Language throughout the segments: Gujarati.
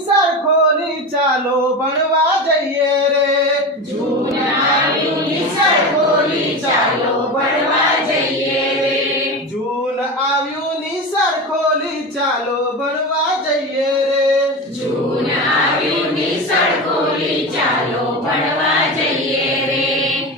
નિસળ ખોલી ચાલો ભણવા જઈએ રે જૂન આવ્યું નિસળ ખોલી ચાલો ભણવા જઈએ રે જૂન આવ્યું નિસળ ખોલી ચાલો ભણવા જઈએ રે જૂન આવ્યું નિસળ ખોલી ચાલો ભણવા જઈએ રે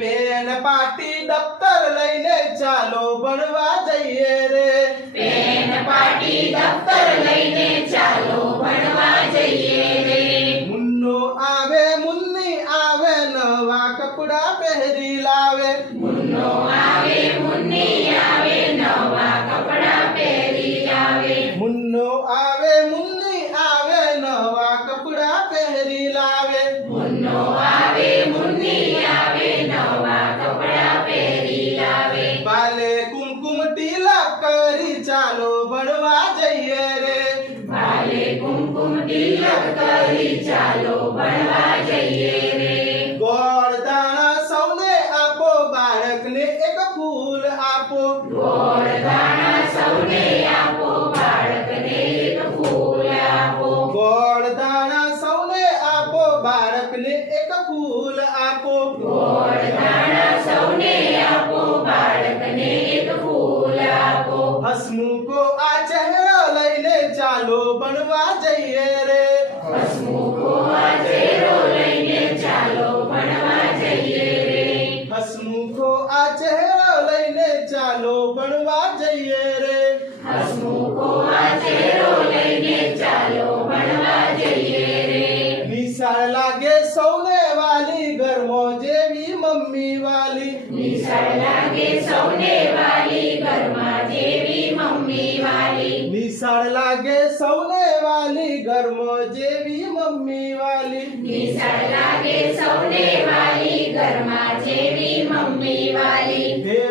પેન પાટી દફતર લઈને ચાલો ભણવા જઈએ રે પેન પાટી દફતર લઈને ચાલો ભણવા જઈએ રે મુન્નો આવે મુન્ની આવે નવા કપડા પહેરી લાવે મુન્નો આવે મુન્ની આવે નવા કપડાં પહેરી આવે મુન્નો આવે મુન્ની આવે નવા કપડા પહેરી લાવે મુન્નો આવે મુન્ની આવે નવા કપડાં પહેરી લાવે બાલે કુમકુમ તિલક કરી ચાલો ભણવા જઈએ રે ભાલે કુમકુમ તિલક કરી ચાલો ભણવા જઈએ રે ગોળ દાણા સૌને આપો બાળકને એક ફૂલ આપો ગોળ દાણા સૌને આપો બાળકને એક ફૂલ આપો ગોળ દાણા સૌને આપો બાળકને એક ફૂલ આપો ગોળ દાણા સૌને આપો બાળકને એક ફૂલ આપો હસમુખો આ ચહેરો લઈને ચાલો ભણવા જઈએ રે હસમુખો આ ચહેરો લઈને ચાલો ભણવા જઈએ રે હસમુખો આ ચહેરો લઈને ચાલો ભણવા જઈએ રે હસમુખો આ ચહેરો લઈને ચાલો ભણવા જઈએ રે નિશાળ લાગે સૌને વાલી ઘરમાં જેવી મમ્મી વાલી નિશાળ લાગે સૌને વાલી ઘરમાં જેવી મમ્મી વાલી નિશાળ લાગે સૌને વાલી ઘરમાં જેવી મમ્મી વાલી નિશાળ લાગે સૌને વાલી ઘરમાં જેવી મમ્મી વાલી હે